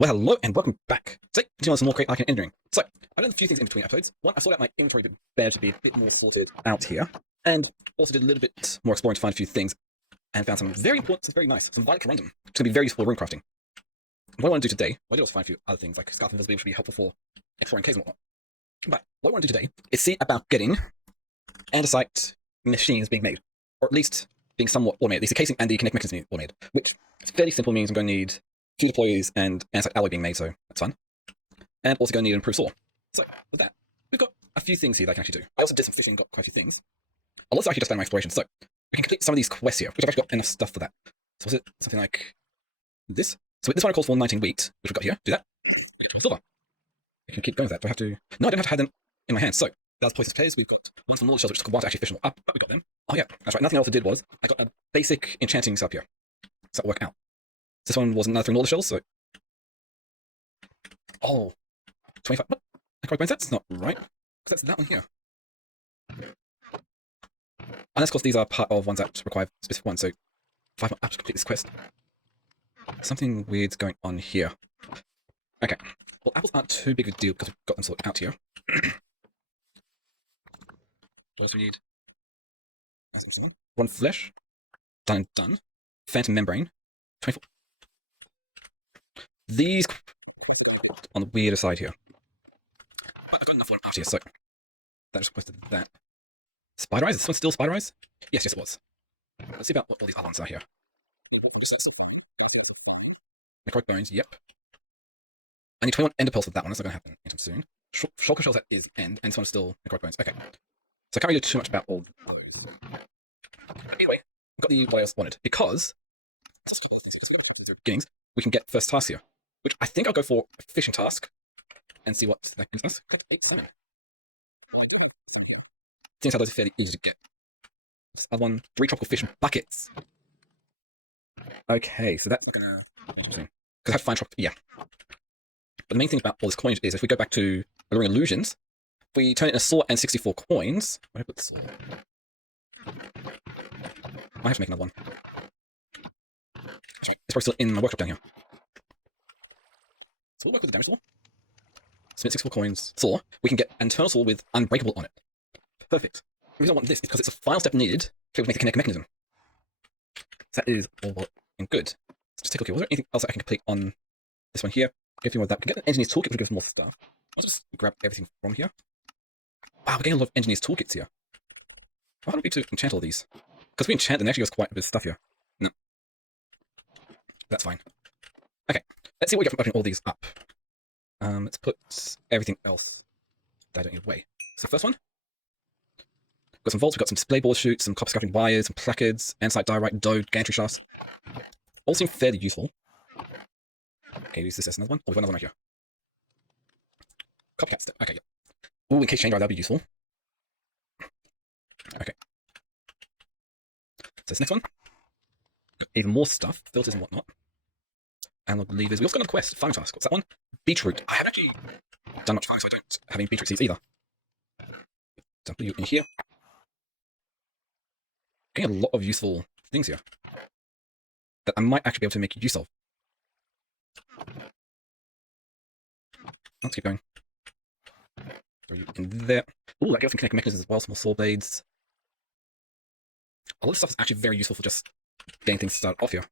Well, hello and welcome back. Today, continuing on some more great Arcane Engineering. So, I've done a few things in between episodes. One, I sorted out my inventory a bit better to be a bit more sorted out here. And also did a little bit more exploring to find a few things. And found some very important, some very nice, some violet corundum. It's going to be very useful for runecrafting. What I want to do today, well, I did also find a few other things like scarf invisibility, which would be helpful for exploring caves and whatnot. But what I want to do today is see about getting andesite machines being made. Or at least being somewhat automated. At least the casing and the kinetic mechanism being automated. Which is fairly simple, means I'm going to need 2 deployers and andesite alloy being made, so that's fun. And also going to need an improved saw. So, with that, we've got a few things here that I can actually do. I also did some fishing and got quite a few things. I'll also actually just find my exploration. So, we can complete some of these quests here, which I've actually got enough stuff for that. So, was it something like this? So, this one calls for 19 wheat, which we've got here. Do that. Silver. We can keep going with that. Do I have to? No, I don't have to have them in my hands. So, that's poisonous players. We've got ones from all the shells, which took a while to actually fish them all up, but we got them. Oh, yeah, that's right. Nothing else I did was I got a basic enchanting up here. So, that work out. This one was another thing, all the shells, so. Oh. 25. What? That's not right. Because that's that one here. Unless, of course, these are part of ones that require specific ones, so 5 more apps to complete this quest. Something weird's going on here. Okay. Well, apples aren't too big of a deal because we've got them sorted out here. What else do we need? That's an interesting one. One flesh. Done and done. Phantom membrane. 24. These on the weirder side here. I've got enough for them out here, so that just requested that. Spider Eyes? Is this one still Spider Eyes? Yes, it was. Let's see about what all these other ones are here. Necrotic Bones, yep. I need 21 Ender Pearls for that one, that's not going to happen anytime soon. Shulker Shells, that is end, and this one is still Necrotic Bones. Okay. So I can't really do too much about all those. Anyway, I've got the what I else wanted, because beginnings, we can get first tasks here. Which I think I'll go for a fishing task and see what that gives us. Collect 8 salmon. Seems how those are fairly easy to get. This other one, 3 tropical fish buckets. Okay, so that's not gonna interesting. Because I have to find tropical. Yeah. But the main thing about all this coinage is if we go back to Alluring Illusions, if we turn it into a saw and 64 coins. Where did I put the saw? I have to make another one. That's right. It's probably still in my workshop down here. So we'll work with the damage saw. Spend 64 coins. Saw. We can get an internal saw with unbreakable on it. Perfect. The reason I want this is because it's a final step needed to be able to make the kinetic mechanism. So that is all well and good. Let's just take a look here. Was there anything else I can complete on this one here? Everything with that. We can get an engineer's toolkit, which gives us more stuff. I'll just grab everything from here. Wow, we're getting a lot of engineer's toolkits here. How do we to enchant all these? Because we enchant, then actually goes quite a bit of stuff here. No. That's fine. Okay. Let's see what we get from opening all these up. Let's put everything else that I don't need away. So first one. We've got some vaults, we've got some display board shoots, some copper scrapping wires, some placards, andesite diorite, dode, gantry shafts. All seem fairly useful. Okay, use this as another one. Oh, we've got another one right here. Copycat step. Okay, yeah. Ooh, in case change that'll be useful. Okay. So this next one. Got even more stuff, filters and whatnot. Analog levers. We also got another quest, farming task. What's that one? Beetroot. I haven't actually done much farming, so I don't have any beetroot seeds either. Dump you in here. Getting a lot of useful things here that I might actually be able to make use of. Let's keep going. Throw you in there. Ooh, that gives some kinetic mechanisms as well, some more saw blades. A lot of stuff is actually very useful for just getting things started off here.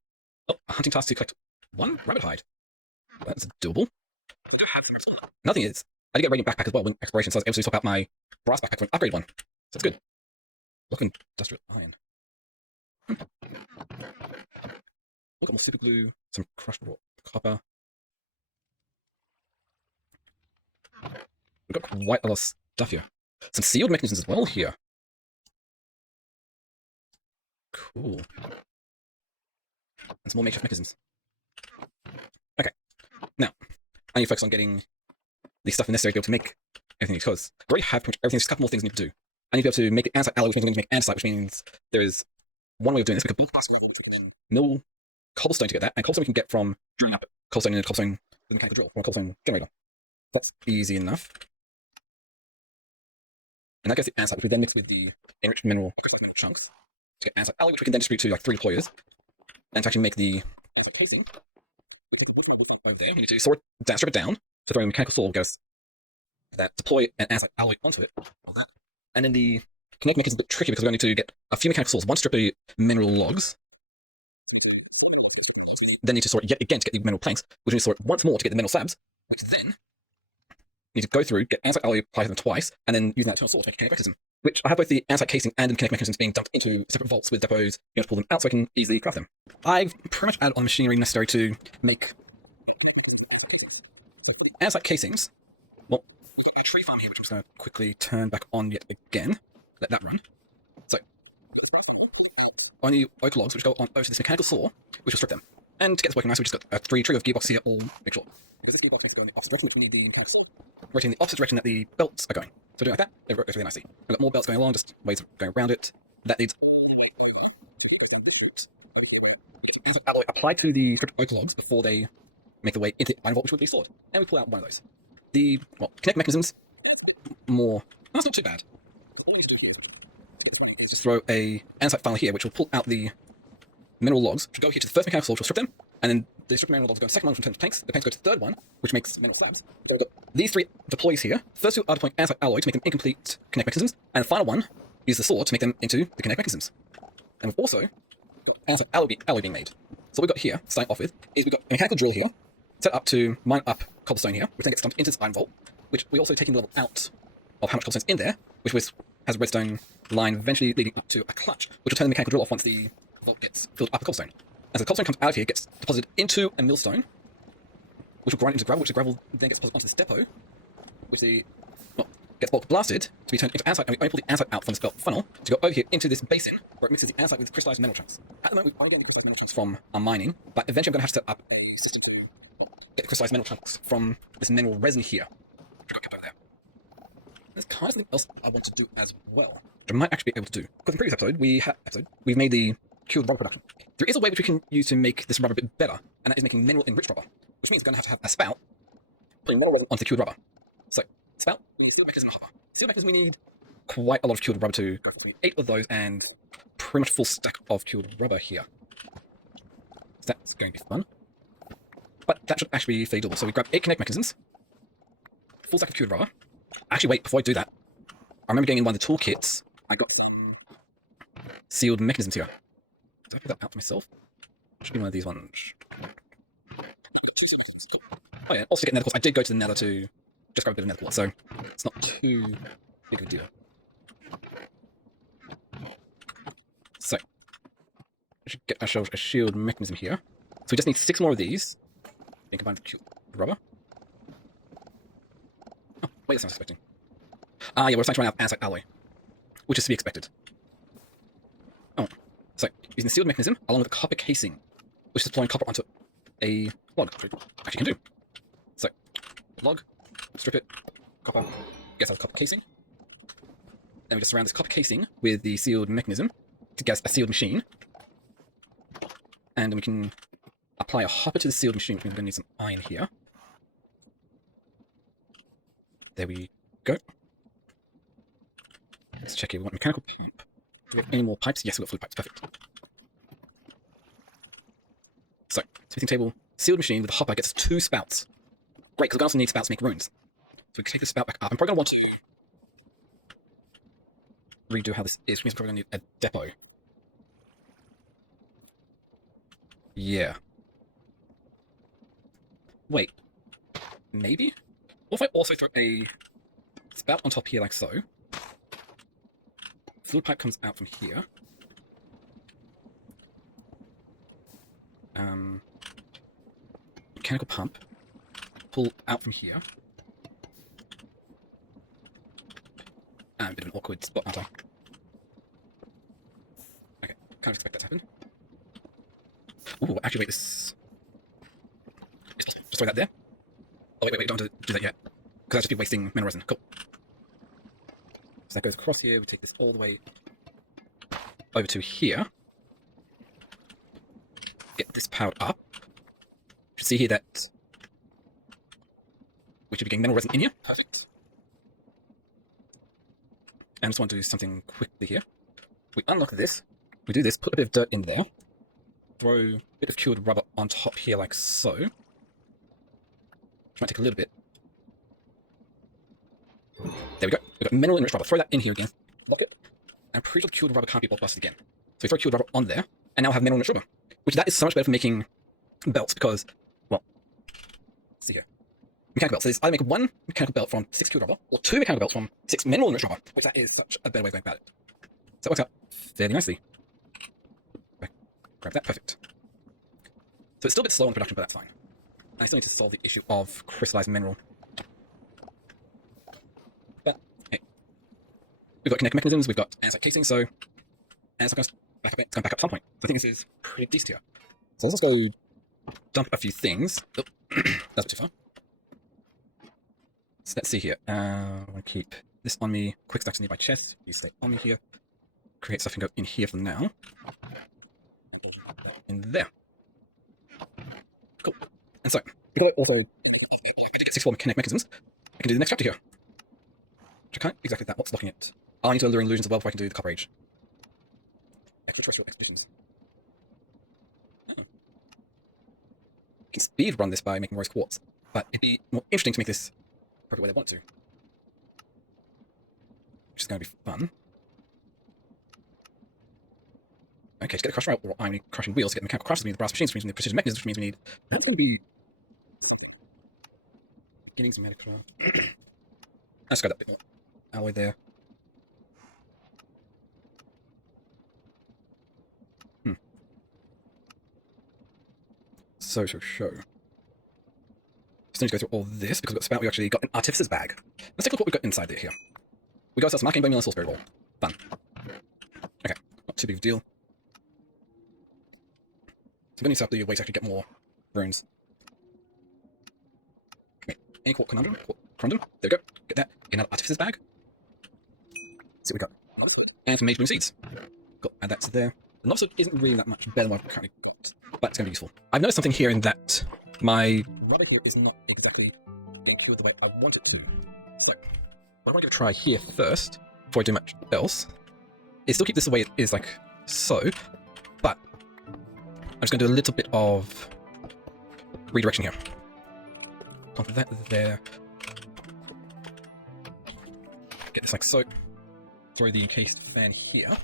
Oh, a hunting task to collect 1 rabbit hide. That's doable. I do have some nothing is. I did get a radiant backpack as well when exploration, so I was able to swap out my brass backpack for an upgrade one. So that's good. Look, industrial iron. We've got more super glue, some crushed raw copper. We've got quite a lot of stuff here. Some sealed mechanisms as well here. Cool. And some more makeshift mechanisms. Okay. Now, I need to focus on getting the stuff necessary to be able to make everything, because I already have pretty much everything. There's just a couple more things I need to do. I need to be able to make the andesite alloy, which means I'm going to make andesite, which means there is one way of doing this. We can bulk blast gravel, which we can mill cobblestone to get that, and cobblestone we can get from drilling up cobblestone in a cobblestone with a mechanical drill from a cobblestone generator. That's easy enough. And that gets the andesite, which we then mix with the enriched mineral chunks to get andesite alloy, which we can then distribute to like 3 deployers. And to actually make the andesite casing, Over there, we need to sort down, strip it down. So throwing mechanical saw will get us that, deploy an andesite alloy onto it. And then the Kinetic mech is a bit tricky because we're going to need to get a few mechanical saws. One to strip the mineral logs, then need to sort yet again to get the mineral planks, which we need to sort once more to get the mineral slabs, which then need to go through, get andesite alloy, apply to them twice, and then using that internal saw to make a kinetic mechanism. Which I have both the andesite casing and the kinetic mechanisms being dumped into separate vaults with depots. You have to pull them out so I can easily craft them. I've pretty much added on the machinery necessary to make andesite casings. Well, I've got a tree farm here, which I'm just going to quickly turn back on yet again. Let that run. So, on the oak logs, which go on over to this mechanical saw, which will strip them. And to get this working nice, we just got a 3 trig of gearbox here, all make sure. Because this gearbox needs to go in the opposite direction, which we need the mechanical saw rotating in the opposite direction that the belts are going. So doing like that, it works really nicely. I've got more belts going along, just ways of going around it. That leads alloy applied to the stripped oak logs before they make their way into the iron vault, which would be stored. And we pull out one of those. The, well, kinetic mechanisms, more, that's not too bad. All we need to do here is just throw a andesite funnel here, which will pull out the mineral logs, which will go here to the first mechanical saw, which will strip them, and then the stripped mineral logs go to the second one, which turns to planks. The planks go to the third one, which makes mineral slabs. So we've got these 3 deploys here. First 2 are deploying andesite alloy to make them incomplete kinetic mechanisms, and the final one is the saw to make them into the kinetic mechanisms. And we've also got andesite alloy being made. So what we've got here, starting off with, is we've got a mechanical drill here, set up to mine up cobblestone here, which then gets dumped into this iron vault, which we're also taking the level out of how much cobblestone's in there, which has a redstone line eventually leading up to a clutch, which will turn the mechanical drill off once the vault gets filled up with cobblestone. As the cobblestone comes out of here, it gets deposited into a millstone, which will grind into gravel, which the gravel then gets deposited onto this depot, which gets bulk blasted to be turned into andesite, and we only pull the andesite out from this belt funnel to go over here into this basin, where it mixes the andesite with crystallized mineral chunks. At the moment, we are getting the crystallized mineral chunks from our mining, but eventually I'm going to have to set up a system to get the crystallized mineral chunks from this mineral resin here. Over there. There's kind of something else I want to do as well, which I might actually be able to do. Because in the previous episode, we've made the cured rubber production. There is a way which we can use to make this rubber a bit better, and that is making mineral-enriched rubber, which means we're going to have a spout putting more rubber onto the cured rubber. So, spout, sealed mechanism, and hopper. Sealed mechanism, we need quite a lot of cured rubber to go through. 8 of those, and pretty much full stack of cured rubber here. So that's going to be fun. But that should actually be fairly doable. So we grab 8 kinetic mechanisms, full stack of cured rubber. Actually, wait, before I do that, I remember getting in one of the toolkits, I got some sealed mechanisms here. Did I put that out for myself? Should be one of these ones. Cool. Oh yeah, also to get nether quartz. I did go to the nether to just grab a bit of nether quartz, so it's not too big of a deal. So, we should get ourselves a shield mechanism here. So we just need 6 more of these, being combined with rubber. Oh, wait, that's what I was expecting. Ah, yeah, we're starting to run out of andesite alloy, which is to be expected. Oh, so using the sealed mechanism along with a copper casing, which is deploying copper onto a log, which we actually can do. So, log, strip it, copper, gets out the copper casing. Then we just surround this copper casing with the sealed mechanism to get us a sealed machine. And then we can apply a hopper to the sealed machine, which means we're going to need some iron here. There we go. Let's check here. We want mechanical pipe. Do we have any more pipes? Yes, we've got fluid pipes. Perfect. So, smithing table, sealed machine with a hopper gets 2 spouts. Great, because we also need spouts to make runes. So we can take this spout back up. I'm probably going to want to redo how this is, which means we're probably going to need a depot. Yeah. Wait. Maybe? What if I also throw a spout on top here like so? Fluid pipe comes out from here. Mechanical pump. Pull out from here. And a bit of an awkward spot, aren't I? Okay, can't expect that to happen. Ooh, actually wait, this... Just throw that there. Oh wait, don't want to do that yet. Because I'll just be wasting mineral resin. Cool. So that goes across here, we take this all the way over to here. Get this powered up. You can see here that we should be getting mineral resin in here. Perfect. And I just want to do something quickly here. We unlock this, we do this, put a bit of dirt in there, throw a bit of cured rubber on top here like so. which might take a little bit. There we go. We've got mineral enriched rubber. Throw that in here again. Lock it. I'm pretty sure the cured rubber can't be busted again. So we throw cured rubber on there, and now I have mineral enriched rubber, which that is so much better for making belts because, well, let's see here. Mechanical belts. So there's either make one mechanical belt from 6 cured rubber, or 2 mechanical belts from 6 mineral enriched rubber, which that is such a better way of going about it. So that works out fairly nicely. Grab that, perfect. So it's still a bit slow in production, but that's fine. And I still need to solve the issue of crystallized mineral. But, hey. We've got kinetic mechanisms, we've got andesite casings, so andesite going to back up, it's going to back up some point. So I think this is pretty decent here. So let's go dump a few things. Oh, that's too far. So let's see here. I want to keep this on me. Quick stacks near my chest. These stay on me here. Create stuff and go in here for now. In there. Cool. And so, because I also I did get 64 mechanic mechanisms, I can do the next chapter here. Which I can't exactly that. What's locking it? I need to lure illusions as well before I can do the Copper Age. Extraterrestrial expeditions. Oh. I can speed run this by making rose quartz, but it'd be more interesting to make this probably where they want to. Which is going to be fun. Okay, to get the crusher out, or iron crushing wheels, to get the mechanical crafters, we need the brass machines, which means we need the precision mechanisms, which means we need... That's going to be... Getting some medical... Let's go that bit more. Alloy there. So. Still need to go through all this, because we've got spout, we actually got an artificer's bag. Let's take a look at what we've got inside there here. We got ourselves some arcane bone meal and soul spirit roll. Fun. Okay, not too big of a deal. So I'm going to set up the way to actually get more runes. Okay, any quartz conundrum? There we go. Get that. Get another artificer's bag. See what we got. And some mage bloom seeds. Cool. Add that to there. The nozzle isn't really that much better than what I've currently got, but it's going to be useful. I've noticed something here in that my rubber here is not exactly being cured the way I want it to. So, what I want to try here first, before I do much else, is still keep this the way it is, like so, but I'm just going to do a little bit of redirection here. Pump that there. Get this like so. Throw the encased fan here.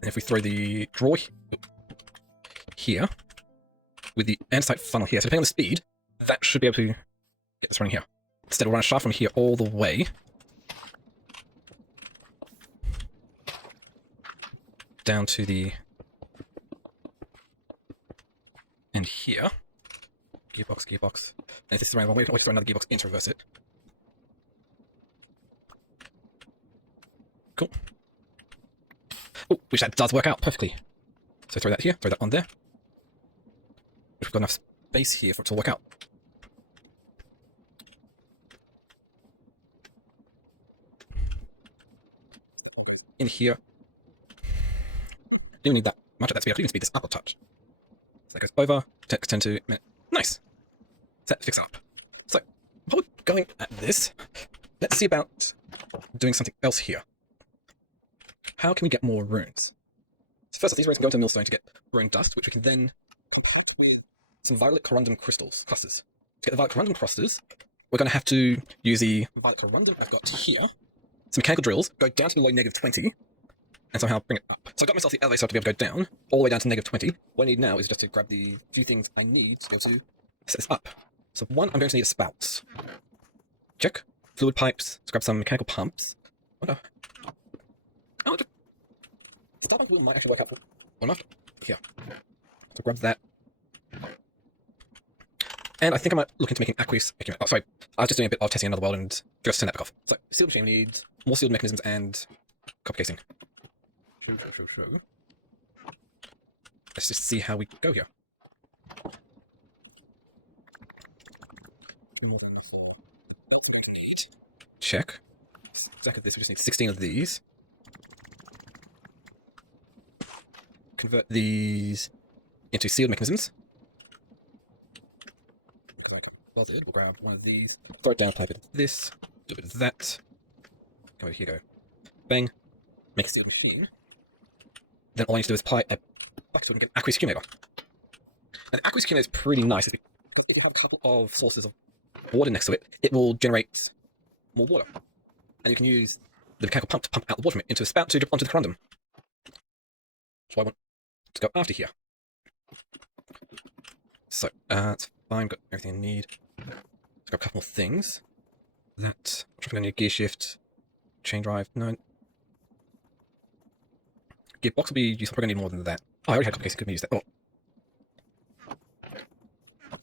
And if we throw the drawer here, with the andesite funnel here, so depending on the speed, that should be able to get this running here. Instead, we'll run a shaft from here all the way down to the end here. Gearbox. And if this is the right one, we can always throw another gearbox in to reverse it. Cool. Oh, which that does work out perfectly. So throw that here, throw that on there. We've got enough space here for it to work out. In here. Don't need that much of that speed. I could even speed this up a touch. So that goes over, text 10 to minute. Nice. Set, fix up. So, while we're going at this, let's see about doing something else here. How can we get more runes? So first off, these runes can go into a millstone to get rune dust, which we can then compact with some violet corundum crystals, clusters. To get the violet corundum clusters, we're going to have to use the violet corundum I've got here, some mechanical drills, go down to below -20, and somehow bring it up. So I got myself the elevator to be able to go down, all the way down to -20. What I need now is just to grab the few things I need to be able to set this up. So one, I'm going to need a spout. Check. Fluid pipes. Let's grab some mechanical pumps. What the... Oh, the starbank wheel might actually work out for one after. Here. So grab that. And I think I might look into making aqueous. Oh, sorry. I was just doing a bit of testing another world and forgot to turn that back off. So, sealed machine needs more sealed mechanisms and copper casing. Show. Let's just see how we go here. Check. Exactly this. We just need 16 of these. Convert these into sealed mechanisms. Well did. We'll grab one of these, throw it down, type it into this, do a bit of that. Go over here, go. Bang. Make a sealed machine. Then all I need to do is apply a bucket to it and get an aqueous accumulator. And the aqueous accumulator is pretty nice because it couple of sources of water next to it, it will generate more water. And you can use the mechanical pump to pump out the water from it into a spout to drip onto the corundum. That's why I want to go after here. So, that's fine, got everything I need. Let's grab a couple more things. That, I'm going to need a gear shift, chain drive, no. Gearbox will be useful, probably going to need more than that. Oh, I already had a couple cases, couldn't use that. Oh.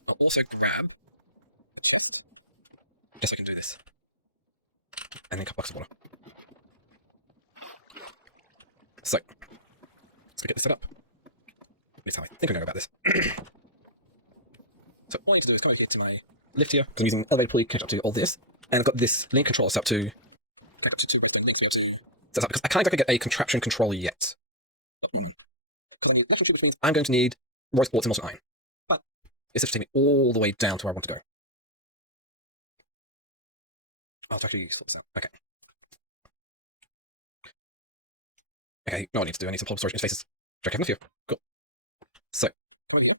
I'll also grab, just so I can do this. And then a couple bucks of water. So, let's go get this set up. At least how I think I know about this. So what I need to do is come over here to my lift here, because I'm using elevator pulley to connect up to all this, and I've got this link controller set up to set up because I can't exactly get a contraption controller yet. Which means I'm going to need royce quartz and molten iron. But it's just taking me all the way down to where I want to go. I'll actually sort this out. Okay. Okay, you know what I need to do. I need some storage interfaces. Which I have enough here. Cool. So, come over here.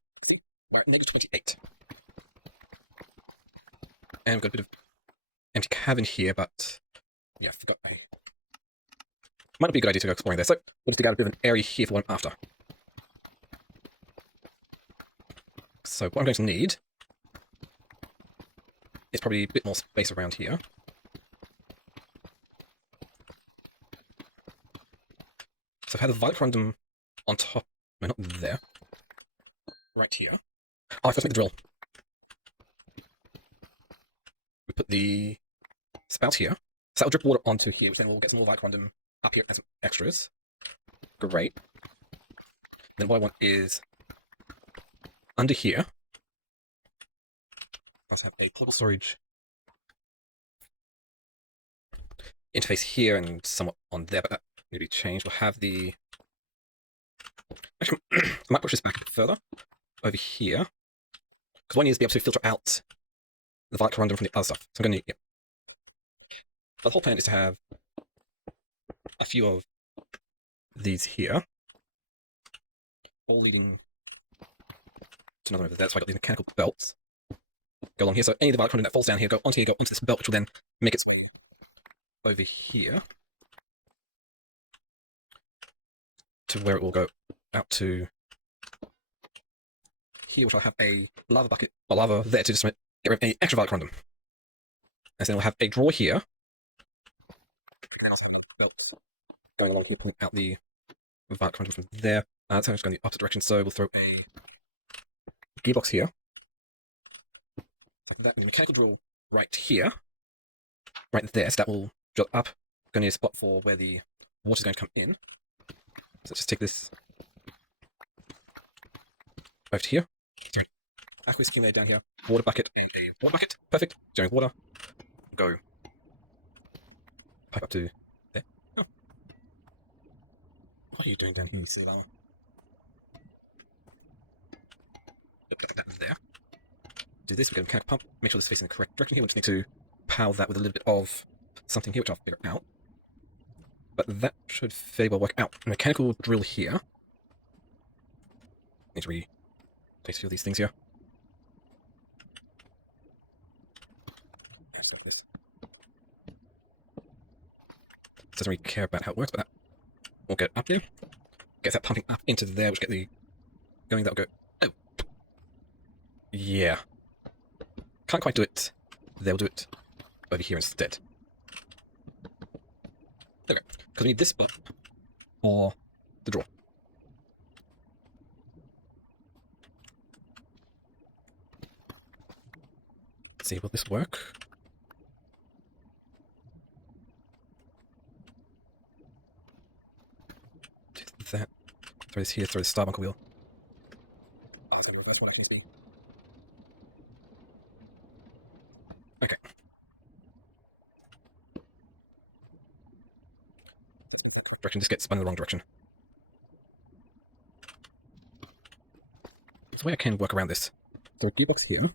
We're at negative 28. And we've got a bit of empty cavern here, but yeah, I forgot. Might not be a good idea to go exploring there, so we'll just dig out a bit of an area here for what I'm after. So what I'm going to need is probably a bit more space around here. So I've had the violet corundum on top, no, not there, right here. Oh, I first make the drill. We put the spout here, so that'll drip water onto here, which then we'll get some more violet corundum up here as some extras. Great. Then what I want is under here. I also have a portable storage interface here and somewhat on there, but that need to be changed. We'll have the. Actually, I might push this back a bit further over here because one needs to be able to filter out the violet corundum from the other stuff. So I'm going to need. Yeah. But the whole plan is to have a few of these here, all leading to another over there. That's why I got these mechanical belts go along here. So any of the violet corundum that falls down here, go onto this belt, which will then make it over here to where it will go out to here, which I'll have a lava bucket or lava there to just get rid of any extra violet corundum. And then we'll have a drawer here, belt going along here, pulling out the violet corundum from there. That's how it's going in the opposite direction. So we'll throw a gearbox here. Like that. The mechanical drill right here, right there. So that will drill up. Going to need a spot for where the water's going to come in. So let's just take this over to here. Sorry. Aqueous accumulator down here. Water bucket and a water bucket. Perfect. Generating water. Go. Pipe up to there. Oh. What are you doing down here, sea lava? Put that there. Do this, we're going to mechanical pump. Make sure this is facing the correct direction here. We just need to power that with a little bit of something here, which I'll figure out. But that should fairly well work out. Mechanical drill here. Need to replace a few of these things here. Just like this. Doesn't really care about how it works, but that will get up there. Gets that pumping up into there, which get the going. That'll go. Oh, yeah. Can't quite do it. They'll do it over here instead. Okay, because we need this spot or the drawer. Let's see, will this work? Do that. Throw this here, throw the star bunker wheel. Oh, that's going to be reverse what actually speed. Okay. Direction just gets spun in the wrong direction. There's a way I can work around this. Throw a gearbox here.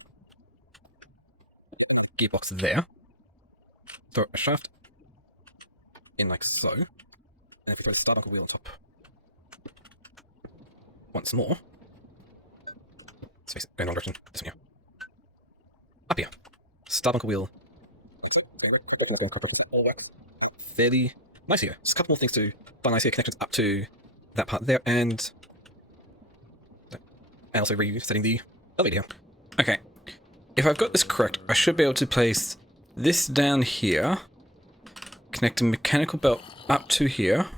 Gearbox there. Throw a shaft in like so. And if we throw the star bunker wheel on top once more. Let's face it, going in the wrong direction. This one here. star bunker wheel. Fairly nice here. Just a couple more things to finalize here. Connections up to that part there, and also resetting the elevator here. Okay, if I've got this correct, I should be able to place this down here, connect a mechanical belt up to here,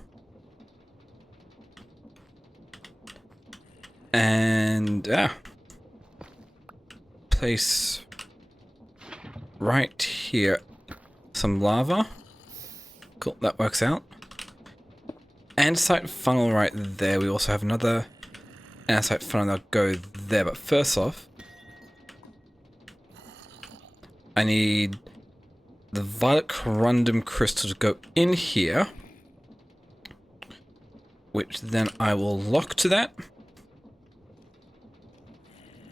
and place right here some lava. Cool, that works out. Andesite funnel right there. We also have another andesite funnel that'll go there, but first off, I need the violet corundum crystal to go in here, which then I will lock to that.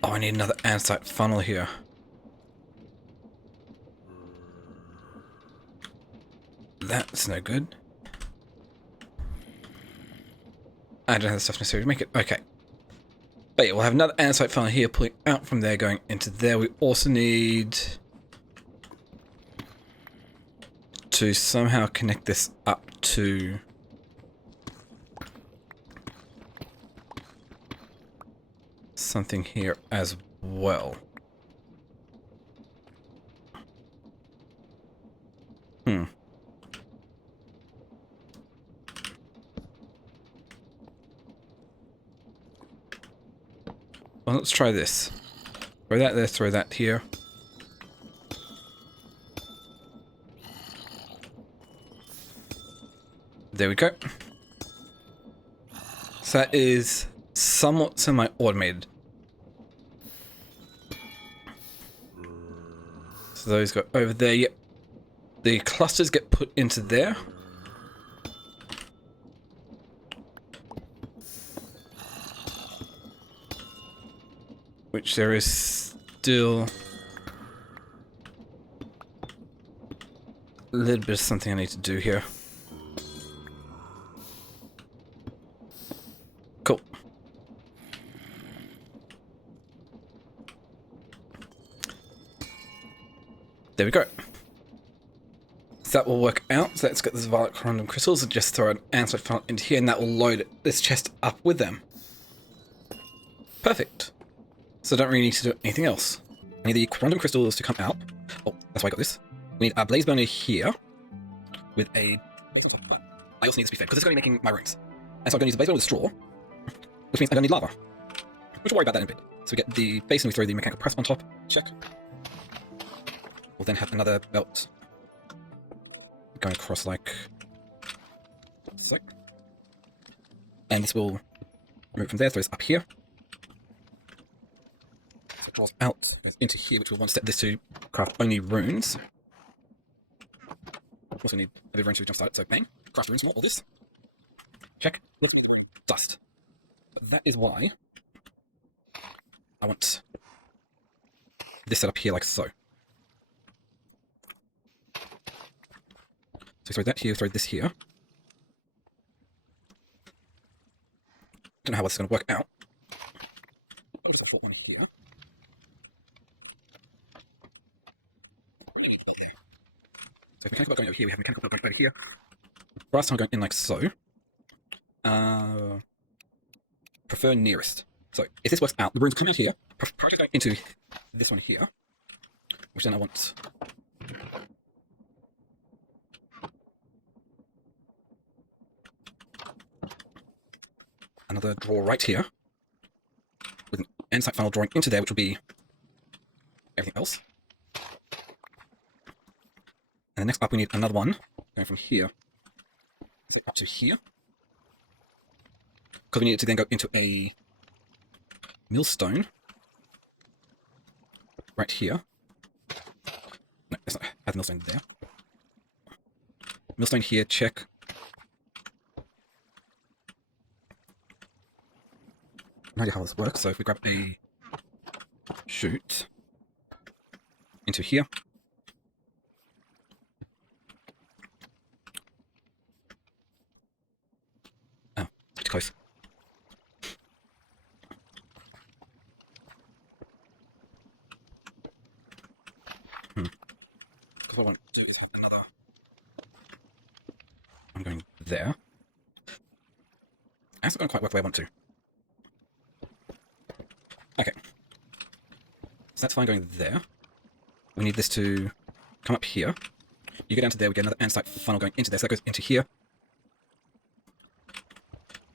Oh, I need another andesite funnel here. That's no good. I don't have the stuff necessary to make it. Okay. But yeah, we'll have another andesite funnel here pulling out from there going into there. We also need to somehow connect this up to something here as well. Well, let's try this. Throw that there, throw that here. There we go. So that is somewhat semi-automated. So those go over there. Yep. The clusters get put into there. Which there is still a little bit of something I need to do here. Cool. There we go. So that will work out. So let's get this violet corundum crystals and just throw an andesite funnel into here, and that will load this chest up with them. Perfect. So I don't really need to do anything else. I need the corundum crystals to come out. Oh, that's why I got this. We need a blaze burner here with a... I also need this to be fed because it's going to be making my runes. And so I'm going to use a blaze burner with straw, which means I don't need lava. Which we'll worry about that in a bit. So we get the base and we throw the mechanical press on top. Check. We'll then have another belt going across like so. And this will move from there, throw this up here. So it draws out, goes into here, which we'll want to set this to craft only runes. Also need a bit of rune to jumpstart it, so bang. Craft runes more, all this. Check. Let's put the rune. Dust. But that is why I want this set up here like so. So throw that here, throw this here. Don't know how this is going to work out. Oh, there's a short one here. So mechanical belt going over here, we have mechanical belt going over here. Brass tile going in like so. Prefer nearest. So if this works out, the runes come out here, project going into this one here, which then I want another draw right here with an andesite funnel drawing into there, which will be everything else. And then next up we need another one going from here up to here, because we need it to then go into a millstone right here. No, let's not have the millstone there. Millstone here, check. No idea how this works, so if we grab a chute into here. Oh, it's too close. Because what I want to do is have another. I'm going there. That's not going to quite work the way I want to. Okay. So that's fine going there. We need this to come up here. You go down to there, we get another andesite funnel going into there, so that goes into here.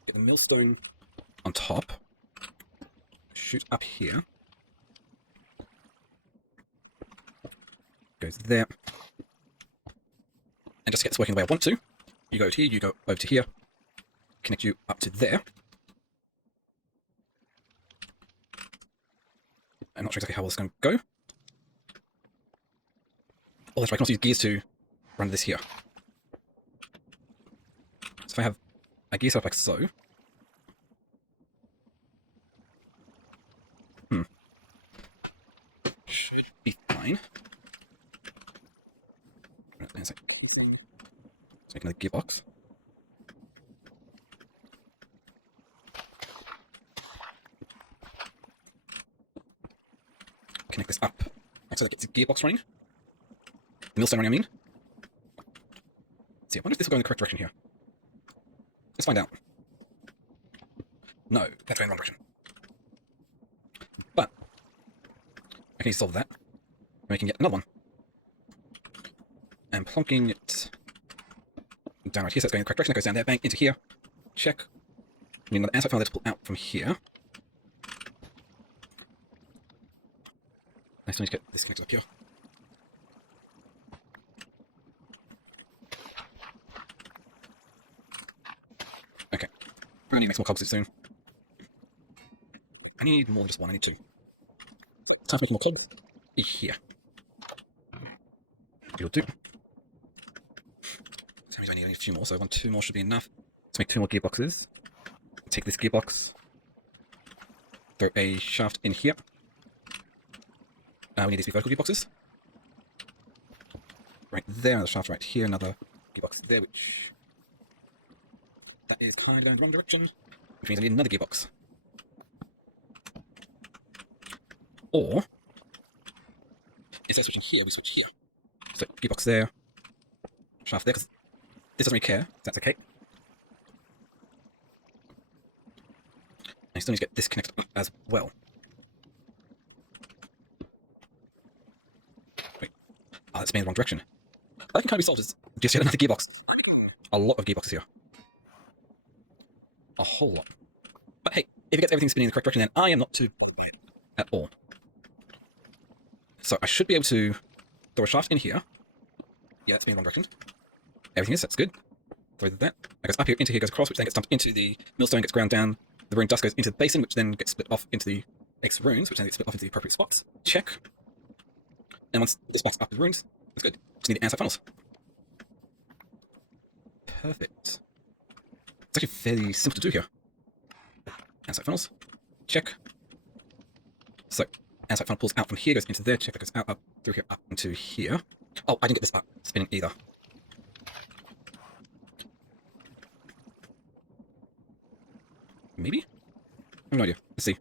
Get the millstone on top. Shoot up here. Goes there. And just to get this working the way I want to, you go to here, you go over to here. Connect you up to there. I'm not sure exactly how well this is going to go. Oh, that's right, I can also use gears to run this here. So if I have a gear set up like so. Should be fine. Let's make another gearbox. Connect this up. So that gets the gearbox running. The millstone running, I mean. Let's see, I wonder if this will go in the correct direction here. Let's find out. No, that's going in the wrong direction. But I can solve that. Making yet another one. And plonking it down right here, so it's going in the correct direction. That goes down there, bang, into here. Check. We need another andesite funnel there to pull out from here. I still need to get this connected up here. Okay. We're going to need to make some more cogs soon. I need more than just one, I need two. Time for making more cogs. Here. You'll do. So I need a few more, so two more should be enough. Let's make two more gearboxes. Take this gearbox. Throw a shaft in here. We need these to be vertical gearboxes. Right there, another shaft right here, another gearbox there, which... That is kind of in the wrong direction, which means I need another gearbox. Or, instead of switching here, we switch here. So, gearbox there, shaft there, because this doesn't really care, if that's okay. And I still need to get this connected as well. Wait, oh, that's me in the wrong direction. That can kind of be solved as just get another gearbox. I'm making a lot of gearboxes here. A whole lot. But hey, if it gets everything spinning in the correct direction, then I am not too bothered by it at all. So I should be able to throw a shaft in here. Yeah, that's spinning in the wrong direction. Everything is, that's good. Throw that. That goes up here, into here, goes across, which then gets dumped into the millstone, gets ground down. The rune dust goes into the basin, which then gets split off into the X runes, which then gets split off into the appropriate spots. Check. And once the spots up with runes, that's good. Just need the andesite funnels. Perfect. It's actually fairly simple to do here. Andesite funnels. Check. So, andesite funnel pulls out from here, goes into there. Check, that goes out, up, through here, up into here. Oh, I didn't get this up spinning either. Maybe? I have no idea. Let's see.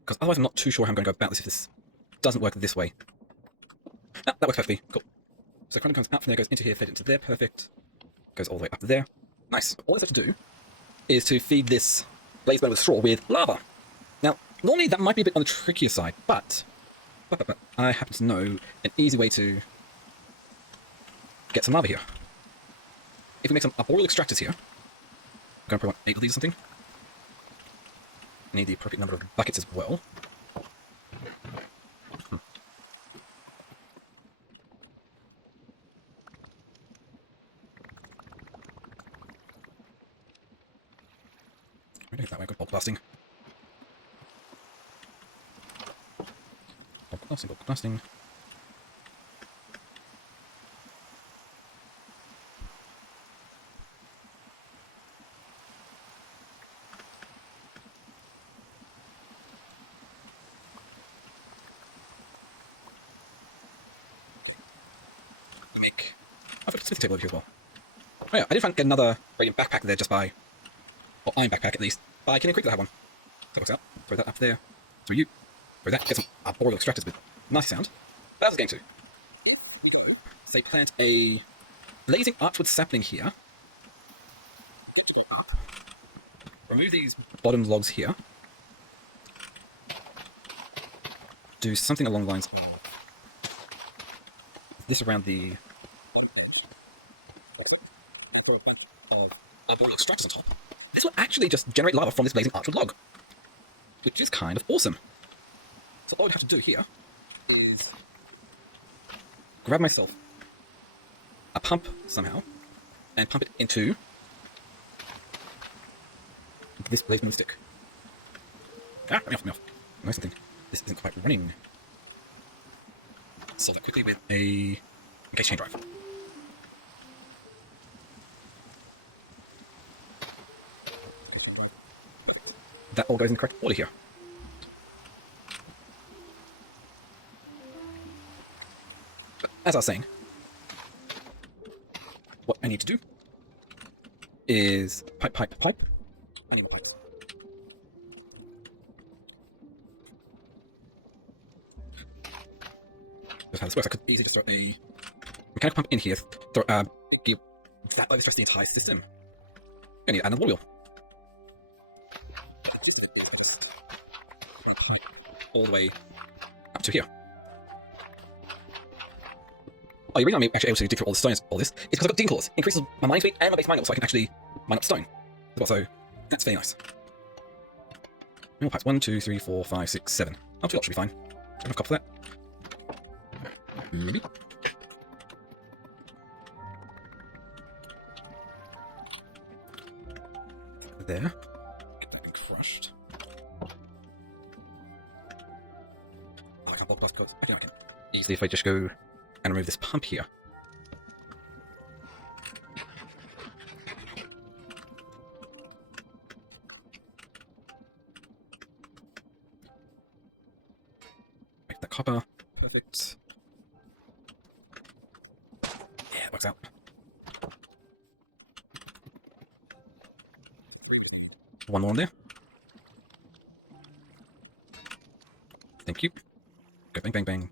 Because otherwise I'm not too sure how I'm going to go about this if this doesn't work this way. Ah, that works perfectly. Cool. So current comes out from there, goes into here, fed into there. Perfect. Goes all the way up there. Nice. All I have to do is to feed this blaze burner with straw with lava. Now, normally that might be a bit on the trickier side, but I happen to know an easy way to get some lava here. If we make some arboreal extractors here, I'm going to probably want 8 of these or something. I need the appropriate number of buckets as well. We do it that way, good bulk blasting. Bulk blasting, bulk blasting. I've got a smithing table over here as well. Oh yeah, I did get another radiant backpack there just by... Or iron backpack at least. By Kinetic that I have one. That works out. Throw that up there. Through you. Throw that. Get some arboreal extractors with nice sound. But I was going to. If we go, say, plant a blazing archwood sapling here, remove these bottom logs here, do something along the lines of this around the boreal structures on top. This will actually just generate lava from this blazing archwood log, which is kind of awesome. So all I'd have to do here is grab myself a pump somehow and pump it into this blaze moon stick. Ah, let me off. Know something. This isn't quite running. Solve that quickly with a encased chain drive. That all goes in the correct order here. But as I was saying, what I need to do is pipe. I need more pipes. That's how this works. I could easily just throw a mechanical pump in here, give that overstress the entire system. I need to add another water wheel. All the way up to here. Oh, the reason I'm actually able to dig through all this, is because I've got digging claws. Increases my mining speed and my base mining level, so I can actually mine up stone. So that's very nice. More pipes. 1, 2, 3, 4, 5, 6, 7. Oh, 2 should be fine. Enough copper for that. Maybe. There. Get that thing crushed. Oh, I can't block blast codes. I can easily if I just go and remove this pump here. Make that copper. Perfect. Yeah, it works out. One more in there. Thank you. Go bang, bang, bang.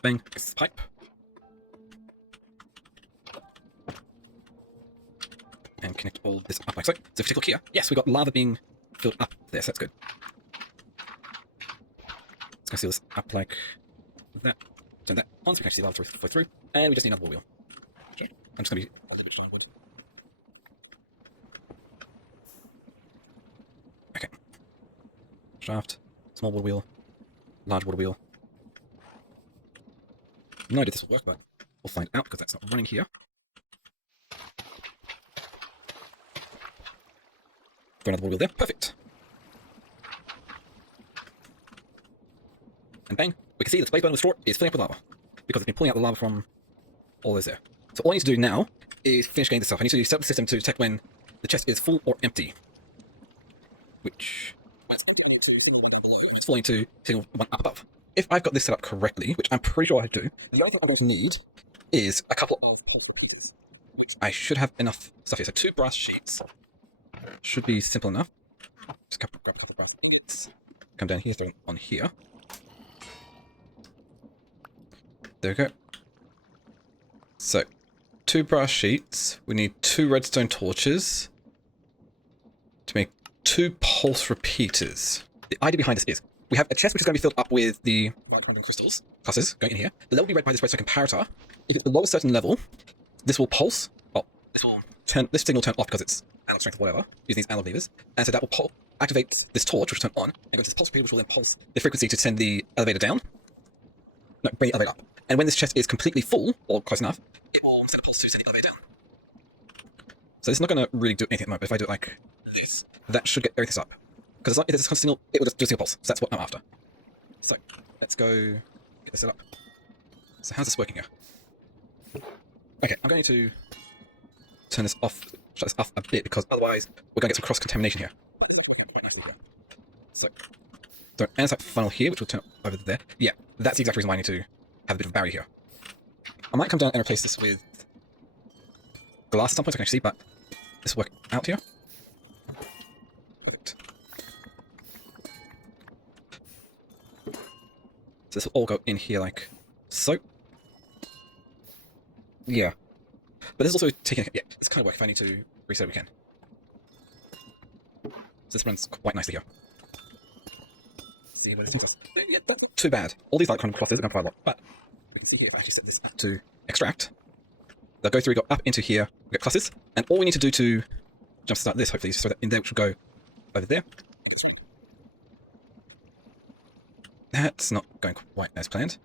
Bang. This pipe. And connect all this up like so. So if you take a look here, yes, we've got lava being filled up there, so that's good. Let's go seal this up like that. Turn that on so we can actually see lava flow through. And we just need another wall wheel. Okay. I'm just going to be a little bit hardwood. Okay. Shaft, small water wheel, large water wheel. No idea this will work, but we'll find out because that's not running here. Go another water wheel there. Perfect. And bang, we can see that the blaze burner with straw is filling up with lava because it's been pulling out the lava from all those there. So all I need to do now is finish getting this stuff. I need to set up the system to detect when the chest is full or empty. Which, when it's empty, I need to signal one down below. It's falling to signal one up above. If I've got this set up correctly, which I'm pretty sure I do, the only thing I'm going to need is a couple of... I should have enough stuff here. So 2 brass sheets should be simple enough. Just grab a couple of brass ingots. Come down here, throw them on here. There we go. So, 2 brass sheets. We need 2 redstone torches to make 2 pulse repeaters. The idea behind this is we have a chest which is going to be filled up with the crystals clusters going in here. The level will be read by this redstone comparator. If it's below a certain level, this will pulse. Well, this signal will turn off because it's analog strength or whatever, using these analog levers. And so that will activate this torch, which will turn on, and go to this pulse repeater, which will then pulse the frequency to send the elevator down. No, bring the elevator up. And when this chest is completely full, or close enough, it will send a pulse to send the elevator down. So this is not going to really do anything at the moment, but if I do it like this, that should get everything up. Because if there's a constant signal, it will just do a single pulse. So that's what I'm after. So, let's go get this set up. So how's this working here? Okay, I'm going to turn this off, shut this off a bit, because otherwise we're going to get some cross-contamination here. So an andesite funnel here, which will turn over there. Yeah, that's the exact reason why I need to have a bit of a barrier here. I might come down and replace this with glass at some point so I can actually see, but this will work out here. Perfect. So this will all go in here like So, yeah. But this is also taking, yeah, it's kind of work if I need to reset we can. So this runs quite nicely here. See where this takes us. Yeah, that's not too bad. All these like kind of clusters are going to provide a lot, but we can see here if I actually set this to extract, they'll go through, go up into here, we get clusters, and all we need to do to jump start this, hopefully, is throw that in there, which will go over there. That's not going quite as planned.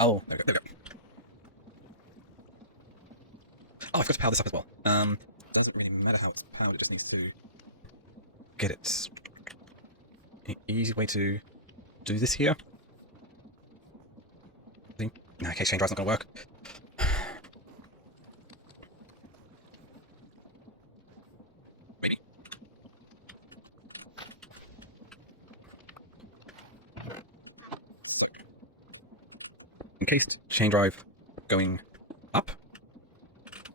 Oh, there we go, there we go. Oh, I forgot to power this up as well. Doesn't really matter how it's powered, it just needs to get it. Any easy way to do this here? No, case chain drive's not going to work. Maybe. In case chain drive going up,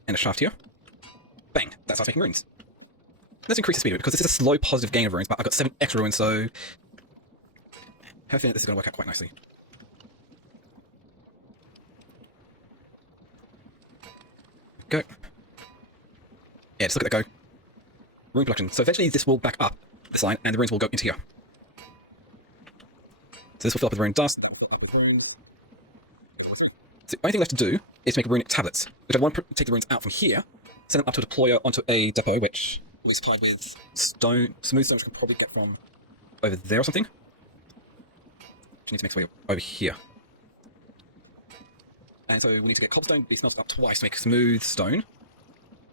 and a shaft here. Bang! That starts making runes. Let's increase the speed of it, because this is a slow positive gain of runes, but I've got 7 extra runes, so I have a feeling this is going to work out quite nicely. Go. Yeah, just look at that go. Rune production. So eventually this will back up this line, and the runes will go into here. So this will fill up with rune dust. So the only thing left to do is make runic tablets, which I want to take the runes out from here, send them up to a deployer onto a depot, which will be supplied with stone, smooth stone, which we can probably get from over there or something. Which needs to make its way over here. And so we need to get cobblestone, be smelted up twice to make smooth stone.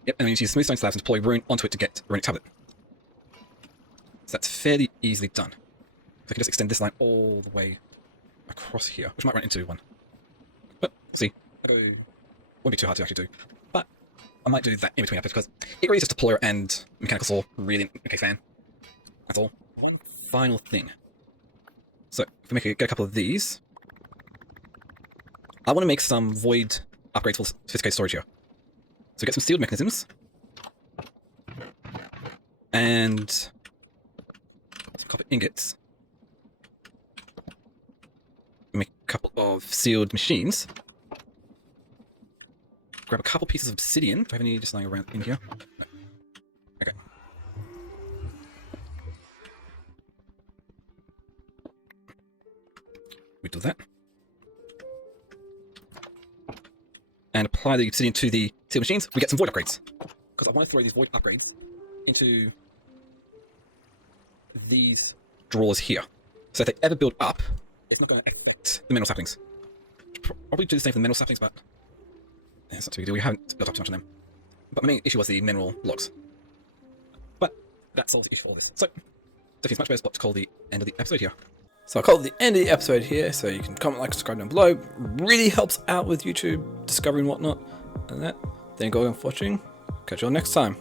Yep, and we need to use smooth stone slabs and deploy rune onto it to get a runic tablet. So that's fairly easily done. So I can just extend this line all the way across here, which might run into one. But we'll see. Won't be too hard to actually do. But I might do that in between episodes because it really is just deployer and mechanical saw. Really an okay fan. That's all. One final thing. So if we get a couple of these, I want to make some void upgrades for sophisticated storage here. So get some sealed mechanisms. And some copper ingots. Make a couple of sealed machines. Grab a couple pieces of obsidian. Do I have any just lying around in here? No. Okay. We do that. And apply the obsidian to the sealed machines. We get some void upgrades. Because I want to throw these void upgrades into these drawers here. So if they ever build up, it's not going to affect the mineral saplings. Probably do the same for the mineral saplings, but yeah, it's not too big deal. We haven't built up too much of them. But my main issue was the mineral logs. But that solves the issue for all this. So, definitely it's much better spot to call the end of the episode here. So I call it the end of the episode here, so you can comment, like, subscribe down below. Really helps out with YouTube discovery and whatnot. And that. Thank you all for watching. Catch you all next time.